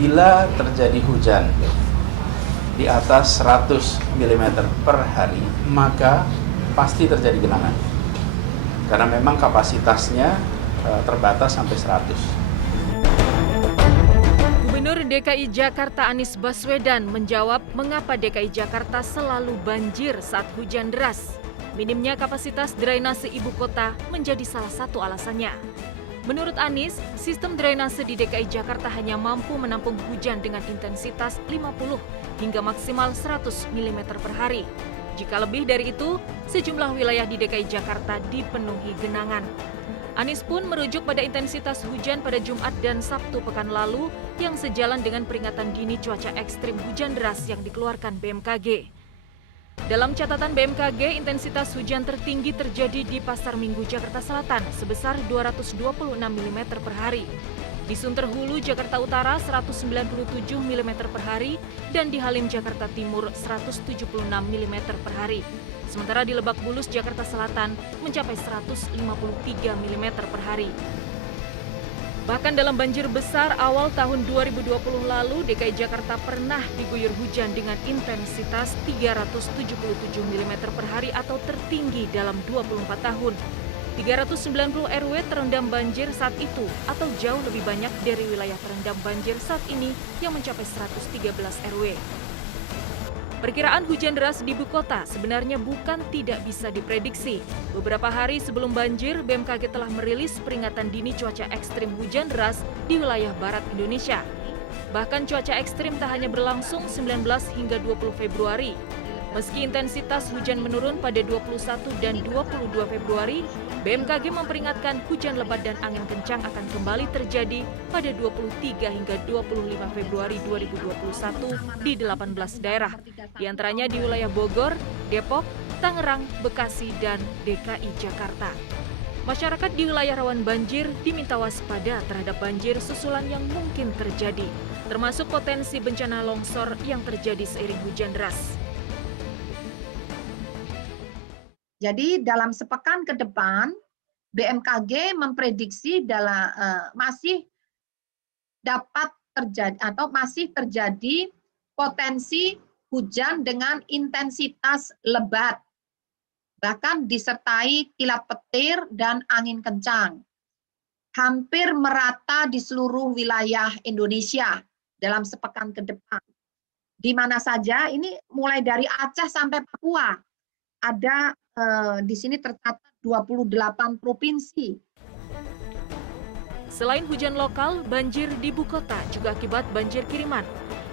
bila terjadi hujan di atas 100 mm per hari, maka pasti terjadi genangan. Karena memang kapasitasnya terbatas sampai 100. Gubernur DKI Jakarta Anies Baswedan menjawab mengapa DKI Jakarta selalu banjir saat hujan deras. Minimnya kapasitas drainase ibu kota menjadi salah satu alasannya. Menurut Anies, sistem drainase di DKI Jakarta hanya mampu menampung hujan dengan intensitas 50 hingga maksimal 100 mm per hari. Jika lebih dari itu, sejumlah wilayah di DKI Jakarta dipenuhi genangan. Anies pun merujuk pada intensitas hujan pada Jumat dan Sabtu pekan lalu yang sejalan dengan peringatan dini cuaca ekstrim hujan deras yang dikeluarkan BMKG. Dalam catatan BMKG, intensitas hujan tertinggi terjadi di Pasar Minggu, Jakarta Selatan sebesar 226 mm per hari. Di Sunter Hulu, Jakarta Utara 197 mm per hari dan di Halim, Jakarta Timur 176 mm per hari. Sementara di Lebak Bulus, Jakarta Selatan mencapai 153 mm per hari. Bahkan dalam banjir besar awal tahun 2020 lalu, DKI Jakarta pernah diguyur hujan dengan intensitas 377 mm per hari atau tertinggi dalam 24 tahun. 390 RW terendam banjir saat itu atau jauh lebih banyak dari wilayah terendam banjir saat ini yang mencapai 113 RW. Perkiraan hujan deras di ibu kota sebenarnya bukan tidak bisa diprediksi. Beberapa hari sebelum banjir, BMKG telah merilis peringatan dini cuaca ekstrim hujan deras di wilayah barat Indonesia. Bahkan cuaca ekstrim tak hanya berlangsung 19 hingga 20 Februari. Meski intensitas hujan menurun pada 21 dan 22 Februari, BMKG memperingatkan hujan lebat dan angin kencang akan kembali terjadi pada 23 hingga 25 Februari 2021 di 18 daerah, di antaranya di wilayah Bogor, Depok, Tangerang, Bekasi, dan DKI Jakarta. Masyarakat di wilayah rawan banjir diminta waspada terhadap banjir susulan yang mungkin terjadi, termasuk potensi bencana longsor yang terjadi seiring hujan deras. Jadi dalam sepekan ke depan, BMKG memprediksi masih dapat terjadi atau masih terjadi potensi hujan dengan intensitas lebat, bahkan disertai kilat petir dan angin kencang. Hampir merata di seluruh wilayah Indonesia dalam sepekan ke depan. Di mana saja, ini mulai dari Aceh sampai Papua. Ada di sini tercatat 28 provinsi. Selain hujan lokal, banjir di ibu kota juga akibat banjir kiriman.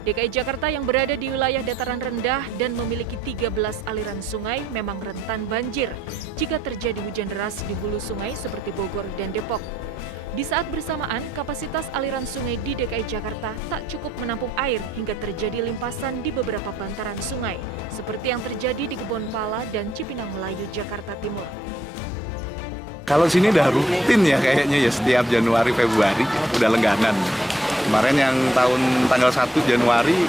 DKI Jakarta yang berada di wilayah dataran rendah dan memiliki 13 aliran sungai memang rentan banjir jika terjadi hujan deras di hulu sungai seperti Bogor dan Depok. Di saat bersamaan, kapasitas aliran sungai di DKI Jakarta tak cukup menampung air hingga terjadi limpasan di beberapa bantaran sungai, seperti yang terjadi di Kebonpala dan Cipinang Melayu, Jakarta Timur. Kalau sini udah rutin ya kayaknya ya, setiap Januari, Februari udah lengganan. Kemarin yang tanggal 1 Januari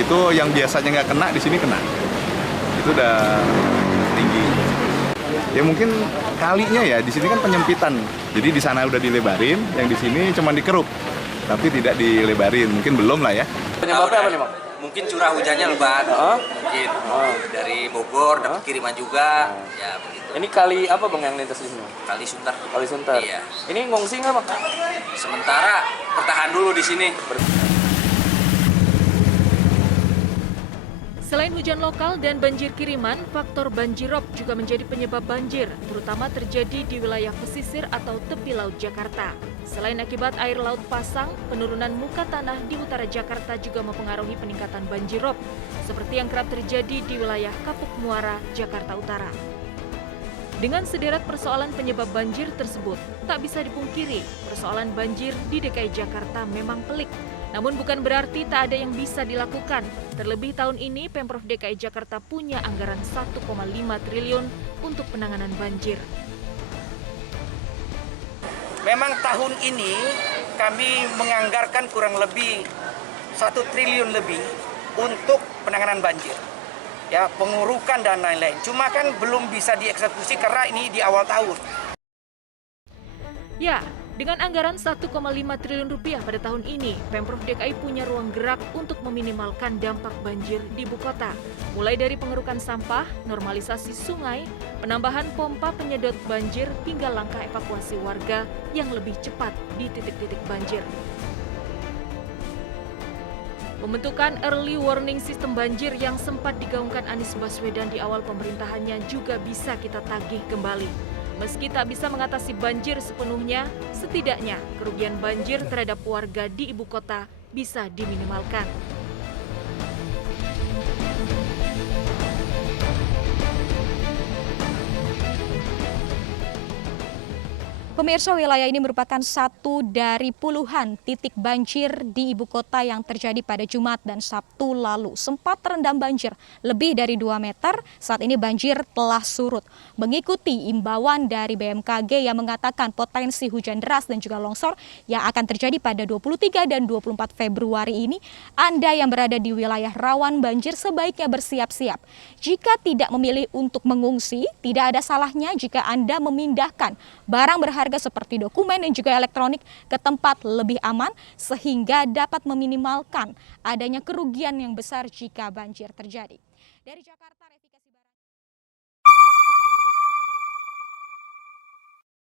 itu yang biasanya nggak kena, di sini kena. Itu udah tinggi. Ya mungkin kalinya ya, di sini kan penyempitan. Jadi di sana udah dilebarin, yang di sini cuma dikeruk. Tapi tidak dilebarin, mungkin belum lah ya. Penyebabnya apa nih, Bang? Mungkin curah hujannya lebat. Mungkin dari Bogor dapat kiriman juga. Ya begitu. Ini kali apa, Bang, yang lintas di sini? Kali Sunter. Kali Sunter. Iya. Ini ngungsi nggak, Bang? Sementara bertahan dulu di sini. Selain hujan lokal dan banjir kiriman, faktor banjirop juga menjadi penyebab banjir, terutama terjadi di wilayah pesisir atau tepi laut Jakarta. Selain akibat air laut pasang, penurunan muka tanah di utara Jakarta juga mempengaruhi peningkatan banjirop, seperti yang kerap terjadi di wilayah Kapuk Muara, Jakarta Utara. Dengan sederet persoalan penyebab banjir tersebut, tak bisa dipungkiri, persoalan banjir di DKI Jakarta memang pelik. Namun bukan berarti tak ada yang bisa dilakukan. Terlebih tahun ini Pemprov DKI Jakarta punya anggaran 1,5 triliun untuk penanganan banjir. Memang tahun ini kami menganggarkan kurang lebih 1 triliun lebih untuk penanganan banjir. Ya, pengurukan dan lain-lain. Cuma kan belum bisa dieksekusi karena ini di awal tahun. Ya, Dengan anggaran 1,5 triliun rupiah pada tahun ini, Pemprov DKI punya ruang gerak untuk meminimalkan dampak banjir di ibu kota. Mulai dari pengerukan sampah, normalisasi sungai, penambahan pompa penyedot banjir, hingga langkah evakuasi warga yang lebih cepat di titik-titik banjir. Pembentukan early warning sistem banjir yang sempat digaungkan Anies Baswedan di awal pemerintahannya juga bisa kita tagih kembali. Meski tak bisa mengatasi banjir sepenuhnya, setidaknya kerugian banjir terhadap warga di ibu kota bisa diminimalkan. Pemirsa, wilayah ini merupakan satu dari puluhan titik banjir di ibu kota yang terjadi pada Jumat dan Sabtu lalu. Sempat terendam banjir lebih dari 2 meter, saat ini banjir telah surut. Mengikuti imbauan dari BMKG yang mengatakan potensi hujan deras dan juga longsor yang akan terjadi pada 23 dan 24 Februari ini, Anda yang berada di wilayah rawan banjir sebaiknya bersiap-siap. Jika tidak memilih untuk mengungsi, tidak ada salahnya jika Anda memindahkan barang berharga seperti dokumen dan juga elektronik ke tempat lebih aman sehingga dapat meminimalkan adanya kerugian yang besar jika banjir terjadi. Dari Jakarta.